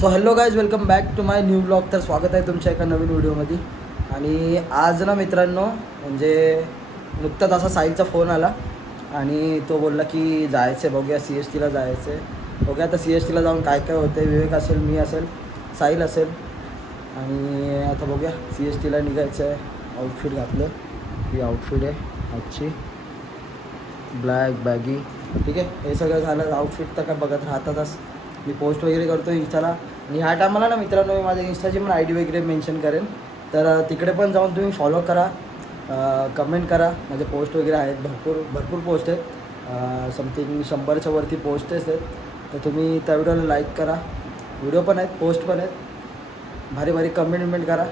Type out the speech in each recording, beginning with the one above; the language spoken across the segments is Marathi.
So hello guys, welcome back to my new blog. तर स्वागत आहे तुमच्या एका नवीन व्हिडिओमध्ये. आणि आज ना मित्रांनो, म्हणजे नुकताच असा साहिलचा फोन आला आणि तो बोलला की जायचं आहे, बघूया CSTला जायचं आहे. बघूया आता CSTला जाऊन काय काय होतं. विवेक असेल, मी असेल, साहिल असेल आणि आता बघूया CSTला निघायचं आहे. आउटफिट घातलं, ही आउटफिट आहे आजची, ब्लॅक बॅगी. ठीक आहे, हे सगळं झालं. आउटफिट तर काय बघत राहतातच, मी पोस्ट वगैरे करतो इंस्टाला. आणि ह्या टायमाला ना मित्रांनो, मी माझ्या इंस्टाची पण ID वगैरे मेन्शन करेन, तर तिकडे पण जाऊन तुम्ही फॉलो करा, कमेंट करा. माझे पोस्ट वगैरे आहेत, भरपूर पोस्ट आहेत. समथिंग 100च्या वरती पोस्टेस आहेत, तर तुम्ही त्या व्हिडिओला लाईक करा. व्हिडिओ पण आहेत, पोस्ट पण आहेत, भारी कमेंट करा.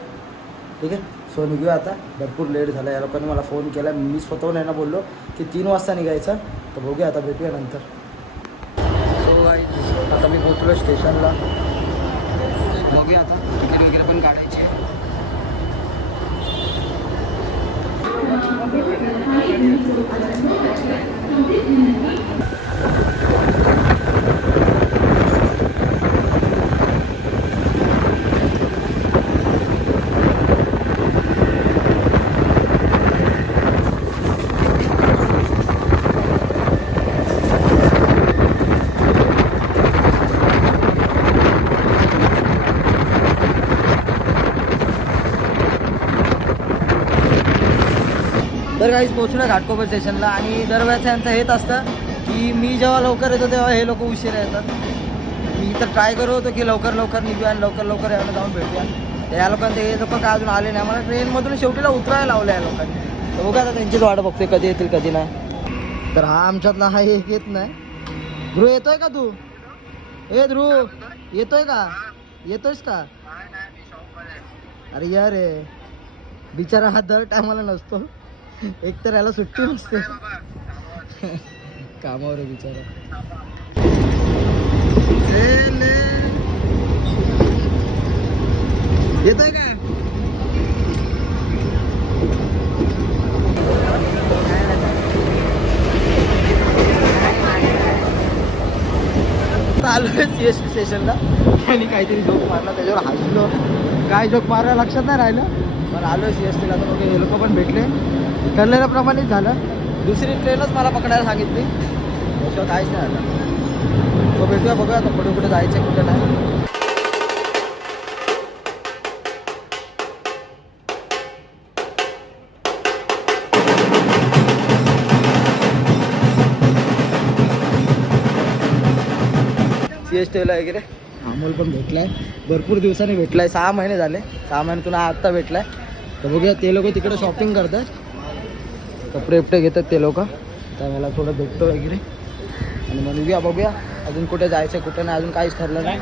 ठीक आहे, सो निघूया आता. भरपूर लेट झाला, या लोकांनी मला फोन केला. मी स्वतःहून यांना बोललो की 3 वाजता निघायचं, तर बघूया आता, भेटूया नंतर. सो गाईज, आता मी पोचलो स्टेशनला. बघूया आता, तिकीट वगैरे पण काढायचे. तर काहीच पोचलो घाटकोपर स्टेशनला. आणि दरवेळेस यांचं हेच असतं की मी जेव्हा लवकर येतो तेव्हा हे लोक उशिरा येतात. मी तर ट्राय करत होतो की लवकर निघूया आणि लवकर यायला जाऊन भेटूया. तर या लोकांचे हे लोक काय अजून आले नाही. मला ट्रेनमधून शेवटीला उतरायला लावलं या लोकांनी. तर बघा आता त्यांचीच वाट बघतोय, कधी येतील कधी नाही. तर हा आमच्यातला हा एक येत नाही. ध्रुव येतोय का तू? ध्रुव येतोय का? येतोयस का? अरे यार रे, बिचारा हा दर टायमाला नसतो. एक तर याला सुट्टी नसते, कामावर आहे बिचारा. येतोय का? आलो आहे CST स्टेशनला. आणि काहीतरी जोक मारला, त्याच्यावर हसलो. काय जोक मारला लक्षात नाही राहिलं, पण आलो आहे CSTला. तर मग हे लोक पण भेटले, ठरलेल्याप्रमाणेच झालं. दुसरी ट्रेनच मला पकडायला सांगितली, त्याशिवाय काहीच नाही आलं. तो भेटूया, बघूया आता कुठे जायचं कुठे नाही. CSTला वगैरे अमोल पण भेटलाय, भरपूर दिवसांनी भेटलाय. 6 महिने झाले, 6 महिन्यातून आत्ता भेटलाय. तर बघूया, ते लोक तिकडे शॉपिंग करतात, कपडे बिपडे घेतात ते लोक. तर मला थोडं भेटतो वगैरे आणि मग निघूया. बघूया अजून कुठे जायचं कुठे नाही, अजून काहीच ठरलं नाही.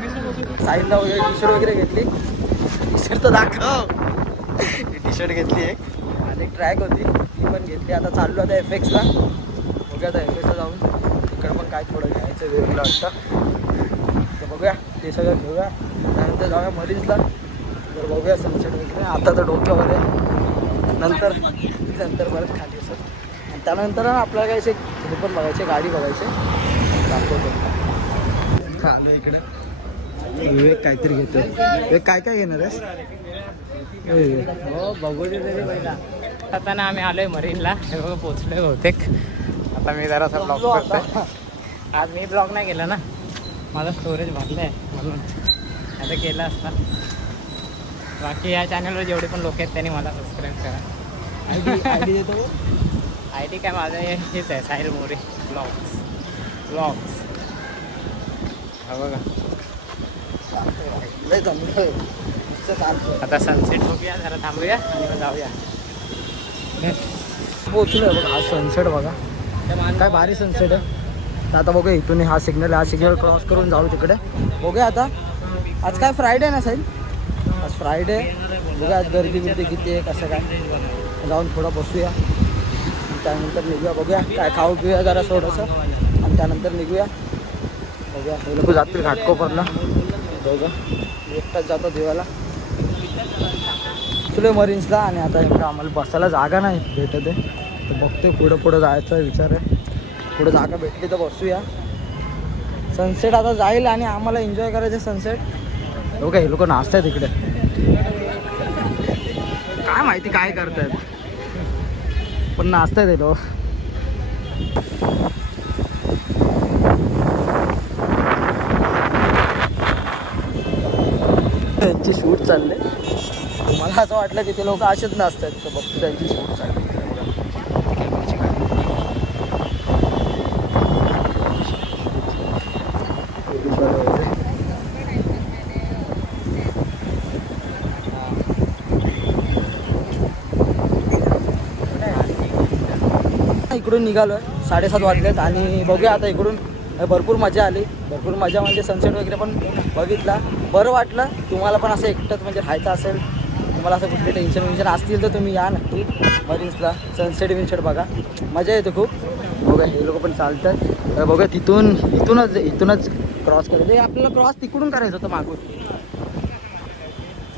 साईडला वगैरे टी-शर्ट वगैरे घेतली. टी-शर्ट तर दाखव. टी-शर्ट घेतली एक, आणि एक ट्रॅक होती ती पण घेतली. आता चाललो आता FXला. बघूया आता FXला जाऊन तिकडं पण काय थोडं घ्यायचं वेगळं वाटतं. तर बघूया, ते सगळं घेऊया. त्यानंतर जाऊया मरीन्सला. तर बघूया सनसेट वगैरे. आता तर डोक्यावर आहे, नंतर परत खाली असत. आणि त्यानंतर आपल्याला काय हे पण बघायचे, गाडी बघायचे. दाखवतो हा इकडे. विवेक काहीतरी घेतो. विवेक काय घेणार आहेस? हो, बघू दे तरी पहिला. आता ना आम्ही आलोय मरीनला. हे बघा पोचलोय बहुतेक. आता मी जरासा ब्लॉग करतोय. आज मी ब्लॉग नाही केला ना, माझा स्टोरेज भरलं म्हणून. आता केला असता. बाकी या चॅनलवर जेवढे पण लोक आहेत त्यांनी मला सबस्क्राईब करा. ID देतो. ID काय माझं हेच आहे, साहिल मोरे ब्लॉग्स. हा बघा, आता सनसेट बघूया, जरा थांबूया आणि मग जाऊया. पोचलो बघा, हा सनसेट बघा, काय भारी सनसेट आहे. तर आता बघूया, इथून हा सिग्नल क्रॉस करून जाऊ तिकडे. बघूया आता. आज काय फ्रायडे ना साहेब, आज फ्रायडे. बघा आज गर्दी किती आहे, कसं काय. जाऊन थोडं बसूया, त्यानंतर निघूया. बघूया काय खाऊ पिऊया जरा थोडंसं, आणि त्यानंतर निघूया. बघूया, हे लोक जातील घाटकोपरला. बघा, एकटाच जातो देवाला. तुला मरीन्सला. आणि आता इकडं आम्हाला बसायला जागा नाही भेटत आहे, तर बघतोय पुढं जायचा विचार आहे. पुढे जागा भेटली तर बसूया. सनसेट आता जाईल आणि आम्हाला एन्जॉय करायचं सनसेट. लोक हे लोक नाचतात इकडे, काय माहिती काय करतायत, पण नाचतायत हे लोक. त्यांचे शूट चालले, मला असं वाटलं की ते लोक असेच नाचतात, तर बघतो त्यांची शूट चालले. इकडून निघालोय, 7:30 वाजलेत आणि बघूया आता इकडून. भरपूर मजा आली, भरपूर मजा म्हणजे सनसेट वगैरे पण बघितला, बरं वाटलं. तुम्हाला पण असं एकटंच म्हणजे राहायचं असेल, तुम्हाला असं कुठले टेन्शन असतील तर तुम्ही या नक्की मरीन्सला, सनसेट विनसेट बघा, मजा येते खूप. बघा हे लोक पण चालतात, बघा इथूनच क्रॉस करायचं. हे आपल्याला क्रॉस तिकडून करायचं होतं,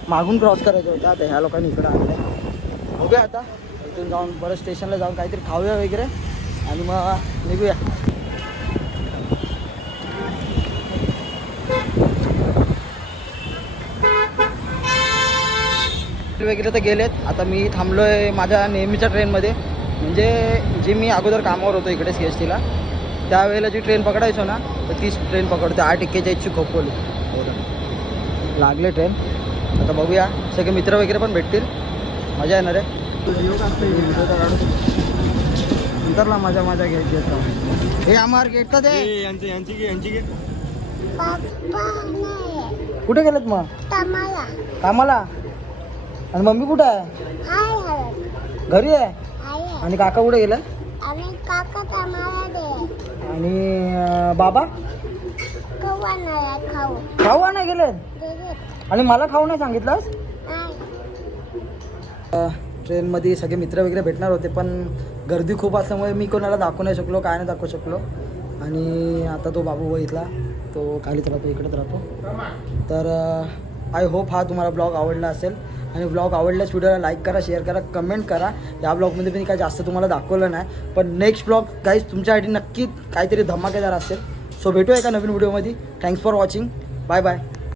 मागून क्रॉस करायचं होतं. आता ह्या लोकांनी इकडं आणलं. बघूया आता इथून जाऊन परत स्टेशनला जाऊन काहीतरी खाऊया वगैरे आणि मग निघूया. वगैरे तर गेलेत. आता मी थांबलोय माझ्या नेहमीच्या ट्रेनमध्ये, म्हणजे जी मी अगोदर कामावर होतो इकडे CSTला, त्यावेळेला जी ट्रेन पकडायचो ना, तर तीच ट्रेन पकडतो. 8:41ची खोपोली लागले ट्रेन. आता बघूया, सगळे मित्र वगैरे पण भेटतील, मजा येणार आहे. नंतरला मजा घ्यायची. हे आम्हार गेट तर ते यांची गेट कुठे गेलेत मग? कामाला. आणि मम्मी कुठे आहे? घरी आहे. आणि काका कुठे गेला? आणि बाबा खाऊ नाही गेले. आणि मला खाऊ नाही सांगितलंस? ट्रेनमध्ये सगळे मित्र वगैरे भेटणार होते, पण गर्दी खूप असल्यामुळे मी कोणाला दाखवू नाही शकलो, काय नाही दाखवू शकलो. आणि आता तो बाबू बघितला, तो खालीच राहतो, इकडेच राहतो. तर आय होप हा तुम्हाला ब्लॉग आवडला असेल. आणि ब्लॉग आवडल्यास व्हिडिओला लाईक करा, शेअर करा, कमेंट करा. या ब्लॉगमध्ये मी काय जास्त तुम्हाला दाखवलं नाही, पण नेक्स्ट ब्लॉग गाईज तुमच्यासाठी नक्की काहीतरी धमाकेदार असेल. सो भेटूया एका नवीन व्हिडिओमध्ये. Thanks for watching. Bye bye.